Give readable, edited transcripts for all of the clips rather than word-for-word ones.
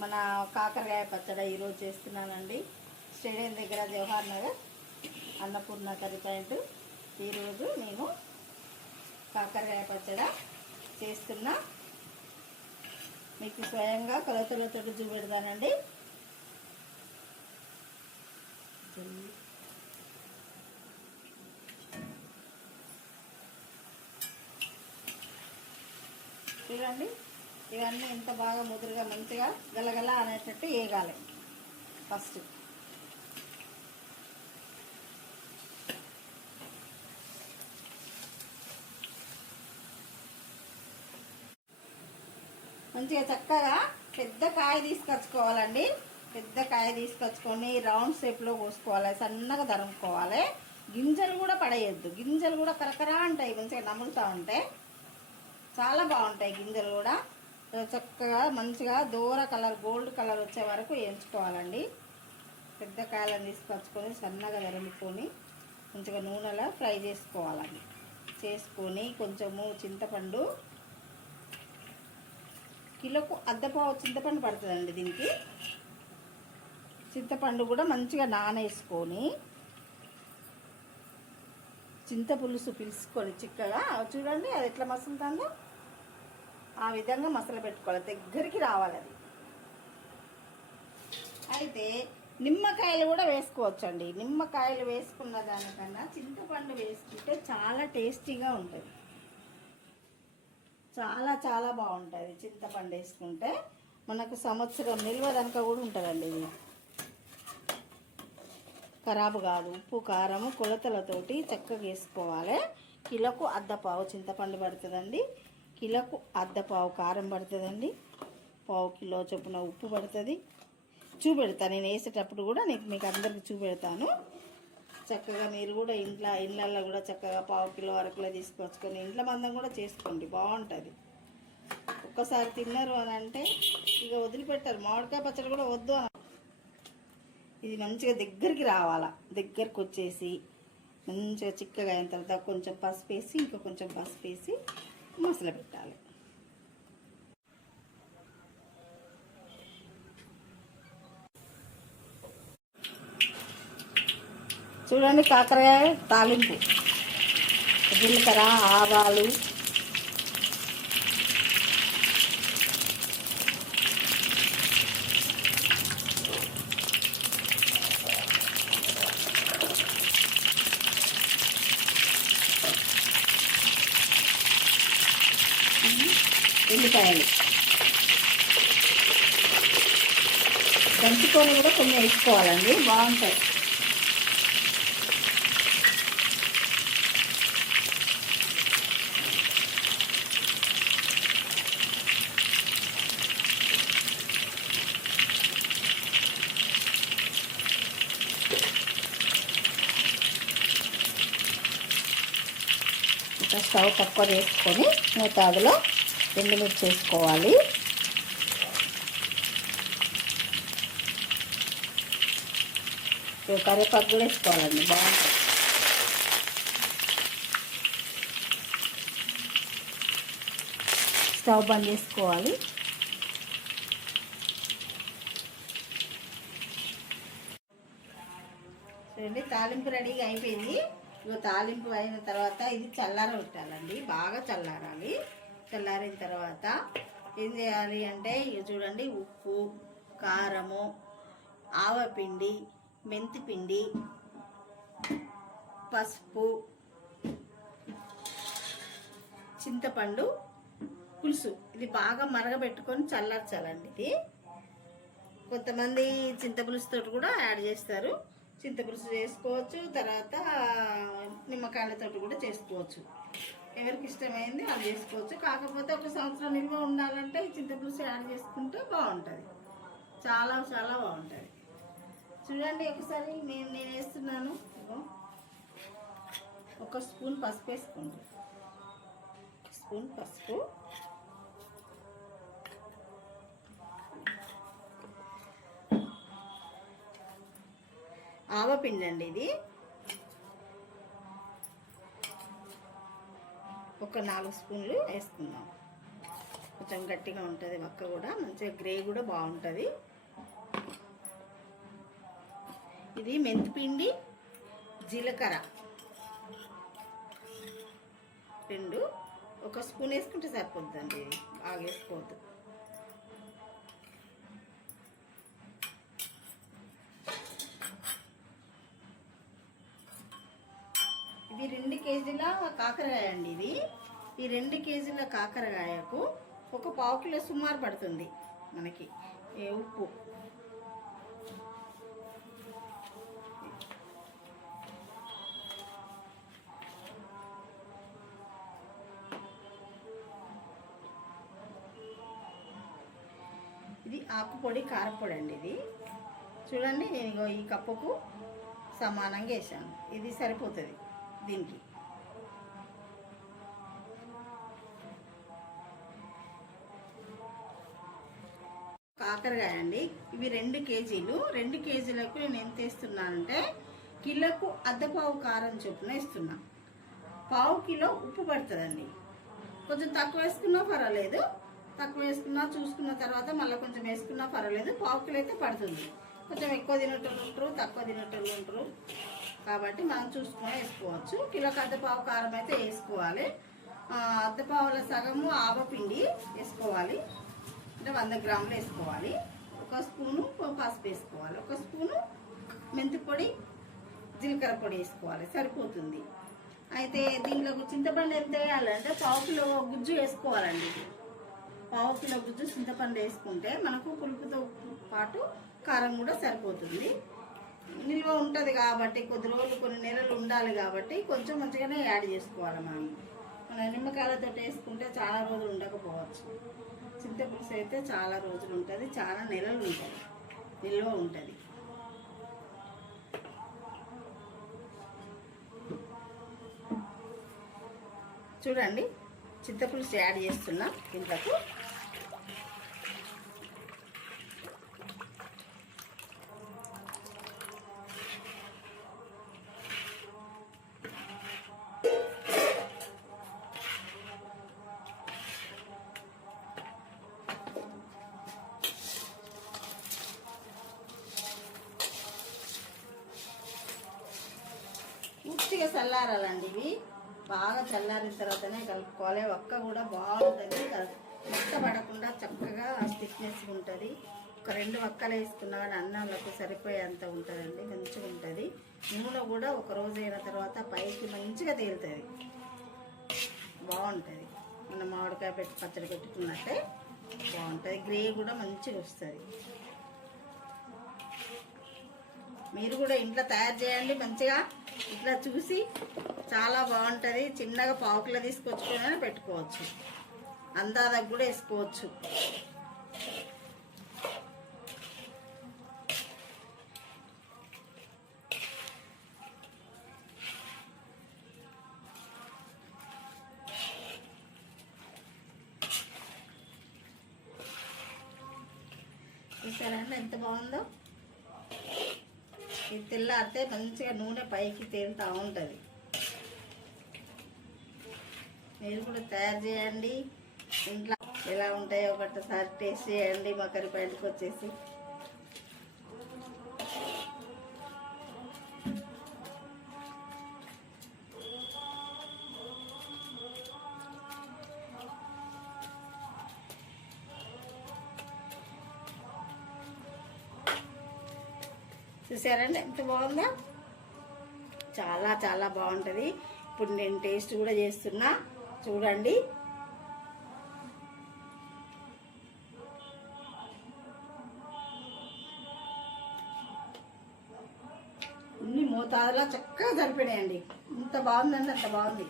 మన కాకరకాయ పచ్చడి ఈరోజు చేస్తున్నానండి. స్టేడియం దగ్గర జవహర్ నగర్ అన్నపూర్ణ కర్రీ పాయింట్. ఈరోజు నేను కాకరకాయ పచ్చడి చేస్తున్నా. మీకు స్వయంగా కొలతలతో చూపెడతానండి. చూడండి, ఇవన్నీ ఎంత బాగా ముదురుగా మంచిగా గలగల అనేటట్టు వేగాలి. ఫస్ట్ మంచిగా చక్కగా పెద్ద కాయ తీసుకొచ్చుకోవాలండి. పెద్ద కాయ తీసుకొచ్చుకొని రౌండ్ షేప్లో కోసుకోవాలి, సన్నగా తరుముకోవాలి. గింజలు కూడా పడేయద్దు, గింజలు కూడా కరకరా ఉంటాయి, మంచిగా నములుతూ ఉంటాయి, చాలా బాగుంటాయి గింజలు కూడా. చక్కగా మంచిగా దూర కలర్ గోల్డ్ కలర్ వచ్చే వరకు వేయించుకోవాలండి. పెద్ద కాయలను తీసుకొచ్చుకొని సన్నగా తరుముకొని మంచిగా నూనెలో ఫ్రై చేసుకోవాలండి. చేసుకొని కొంచెము చింతపండు, కిలోకు అద్దపావు చింతపండు పడుతుందండి. దీనికి చింతపండు కూడా మంచిగా నానేసుకొని చింతపులుసు పిలుచుకొని చిక్కగా చూడండి అది ఎట్లా మసులుతుందో ఆ విధంగా మసాలా పెట్టుకోవాలి. దగ్గరికి రావాలి అది. అయితే నిమ్మకాయలు కూడా వేసుకోవచ్చండి. నిమ్మకాయలు వేసుకున్న దానికన్నా చింతపండు వేసుకుంటే చాలా టేస్టీగా ఉంటుంది, చాలా చాలా బాగుంటుంది. చింతపండు వేసుకుంటే మనకు సంవత్సరం నిల్వదనక కూడా ఉంటుందండి. ఇది ఖరాబు కాదు. ఉప్పు కారము కొలతలతోటి చక్కగా వేసుకోవాలి. కిలోకు అద్దపావు చింతపండు పడుతుందండి, కిలోకు అద్దపావు కారం పడుతుందండి, పావు కిలో చొప్పున ఉప్పు పడుతుంది. చూపెడతాను నేను వేసేటప్పుడు కూడా, మీకు అందరికి చూపెడతాను. చక్కగా మీరు కూడా ఇళ్ళల్లో కూడా చక్కగా పావు కిలో అరకిలో తీసుకొచ్చుకొని ఇంట్లో మందం కూడా చేసుకోండి, బాగుంటుంది. ఒక్కసారి తిన్నారు అని అంటే ఇక వదిలిపెట్టారు. మామిడికాయ పచ్చడి కూడా వద్దు అని. ఇది మంచిగా దగ్గరికి రావాలా. దగ్గరికి వచ్చేసి మంచిగా చిక్కగా అయిన తర్వాత కొంచెం పసుపు వేసి ఇంకా కొంచెం పసుపు వేసి మసాలా పెట్టాలి. చూడండి, కాకరకాయ తాలింపు, జీలకర్ర, ఆవాలు, ఉల్లిపాయలు దంచుకొని కూడా కొన్ని వేసుకోవాలండి, బాగుంటాయి. ఇంకా స్టవ్ తక్కువ చేసుకొని మోతాదులో ఎండుమిర్చి వేసుకోవాలి. కరివేపాకు కూడా వేసుకోవాలండి, బాగుంటుంది. స్టవ్ బంద్ చేసుకోవాలి. చూడండి, తాలింపు రెడీగా అయిపోయింది. ఇక తాలింపు అయిన తర్వాత ఇది చల్లార పెట్టాలండి, బాగా చల్లారాలి. చల్లారిన తర్వాత ఏం చేయాలి అంటే ఇక చూడండి, ఉప్పు, కారము, ఆవపిండి, మెంతిపిండి, పసుపు, చింతపండు పులుసు ఇది బాగా మరగబెట్టుకొని చల్లార్చాలండి. ఇది కొంతమంది చింతపులుసుతో కూడా యాడ్ చేస్తారు. చింతపులుసు చేసుకోవచ్చు, తర్వాత నిమ్మకాయలతో కూడా చేసుకోవచ్చు. ఎవరికి ఇష్టమైంది అది చేసుకోవచ్చు. కాకపోతే ఒక సంవత్సరం నిల్వ ఉండాలంటే చింతపులుసు యాడ్ చేసుకుంటే బాగుంటుంది, చాలా చాలా బాగుంటుంది. చూడండి ఒకసారి నేను వేస్తున్నాను. ఒక స్పూన్ పసుపు వేసుకోండి, స్పూన్ పసుపు, ఆవపిండి అండి ఇది ఒక 4 స్పూన్లు వేసుకుందాం. కొంచెం గట్టిగా ఉంటుంది వక్క కూడా, మంచిగా గ్రే కూడా బాగుంటుంది. ఇది మెంతిపిండి, జీలకర్ర 2, 1 స్పూన్ వేసుకుంటే సరిపోతుందండి, బాగా వేసుకోవద్దు. ఇది 2 కేజీల కాకరకాయ అండి. ఈ 2 కేజీల కాకరకాయకు ఒక 1/2 కిలో సుమారు పడుతుంది మనకి ఉప్పు. ఇది ఆకుపొడి, కారపొడి అండి. ఇది చూడండి, నేను ఈ కప్పుకు సమానంగా వేసాను. ఇది సరిపోతుంది దీనికి. కాకరకాయ అండి, ఇవి 2 కేజీలు. 2 కేజీలకు నేను ఎంత వేస్తున్నానంటే కిలోకు 1/2 పావు కారం చొప్పున వేస్తున్నా. 1/2 కిలో ఉప్పు పడుతుందండి. కొంచెం తక్కువ వేసుకున్నా పర్వాలేదు, తక్కువ వేసుకున్నా చూసుకున్న తర్వాత మళ్ళీ కొంచెం వేసుకున్నా పర్వాలేదు. 1/2 కిలో అయితే పడుతుంది. కొంచెం ఎక్కువ తినేటోళ్ళు ఉంటారు, తక్కువ తినేటోళ్ళు ఉంటారు, కాబట్టి మనం చూసుకొని వేసుకోవచ్చు. కిలోకి 1/2 పావు కారం అయితే వేసుకోవాలి. 1/2 పావుల సగము ఆవపిండి వేసుకోవాలి, అంటే 100 గ్రాములు వేసుకోవాలి. 1 స్పూను పసుపు వేసుకోవాలి, 1 స్పూను మెంతి పొడి, జీలకర్ర పొడి వేసుకోవాలి, సరిపోతుంది. అయితే దీంట్లో చింతపండు ఎంత వేయాలంటే 1/2 కిలో గుజ్జు వేసుకోవాలండి. 1/2 కిలో గుజ్జు చింతపండు వేసుకుంటే మనకు పులుపుతో పాటు కారం కూడా సరిపోతుంది. నిల్వ ఉంటుంది కాబట్టి కొద్ది రోజులు, కొన్ని నెలలు ఉండాలి కాబట్టి కొంచెం మంచిగానే యాడ్ చేసుకోవాలి. మన నిమ్మకాయలతో వేసుకుంటే చాలా రోజులు ఉండకపోవచ్చు. చింతపులుసు అయితే చాలా రోజులు ఉంటుంది, చాలా నెలలు ఉంటుంది, నిల్వ ఉంటుంది. చూడండి, చింతపులుసు యాడ్ చేస్తున్నా ఇంతకు. పూర్తిగా చల్లారాలండి. ఇవి బాగా చల్లారిన తర్వాతనే కలుపుకోవాలి. ఒక్క కూడా బాగుంటుంది, మెత్తబడకుండా చక్కగా థిక్నెస్ ఉంటుంది. ఒక 2 వక్కలు వేసుకున్నా కానీ అన్నంలకు సరిపోయేంత ఉంటుందండి, మంచిగా ఉంటుంది. నూనె కూడా ఒక రోజు అయిన తర్వాత పైకి మంచిగా తేలుతుంది, బాగుంటుంది. మనం మామిడికాయ పెట్టి పచ్చడి పెట్టుకున్నట్టే బాగుంటుంది. గ్రే కూడా మంచిగా వస్తుంది. మీరు కూడా ఇంట్లో తయారు చేయండి మంచిగా. ఇట్లా చూసి చాలా బాగుంటుంది. చిన్నగా 1/2 కిలో తీసుకొచ్చుకొని పెట్టుకోవచ్చు, అందాదకు కూడా వేసుకోవచ్చు. చూసారండి ఎంత బాగుందో. ఇది తెల్లారితే మంచిగా నూనె పైకి తేలుతూ ఉంటుంది. మీరు కూడా తయారు చేయండి ఇంట్లో. ఎలా ఉంటాయో ఒకటిసారి టేస్ట్ చేయండి మా కరిపాయింట్కి వచ్చేసి. చూసారండి ఎంత బాగుందో, చాలా చాలా బాగుంటుంది. ఇప్పుడు నేను టేస్ట్ కూడా చేస్తున్నా, చూడండి. ఇన్ని మోతాదులా చక్కగా సరిపోయాయండి. ఇంత బాగుందండి, అంత బాగుంది.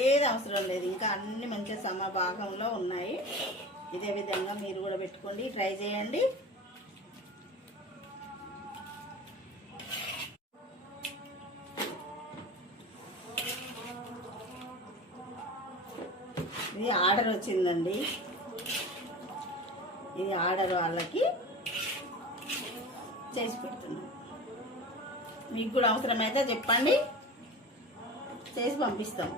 ఏది అవసరం లేదు, ఇంకా అన్ని మంచిగా సమభాగంలో ఉన్నాయి. ఇదే విధంగా మీరు కూడా పెట్టుకోండి, ట్రై చేయండి. ఇది ఆర్డర్ వచ్చిందండి, ఇది ఆర్డర్ వాళ్ళకి చేసి పెడుతున్నాం. మీకు కూడా అవసరమైతే చెప్పండి, చేసి పంపిస్తాం.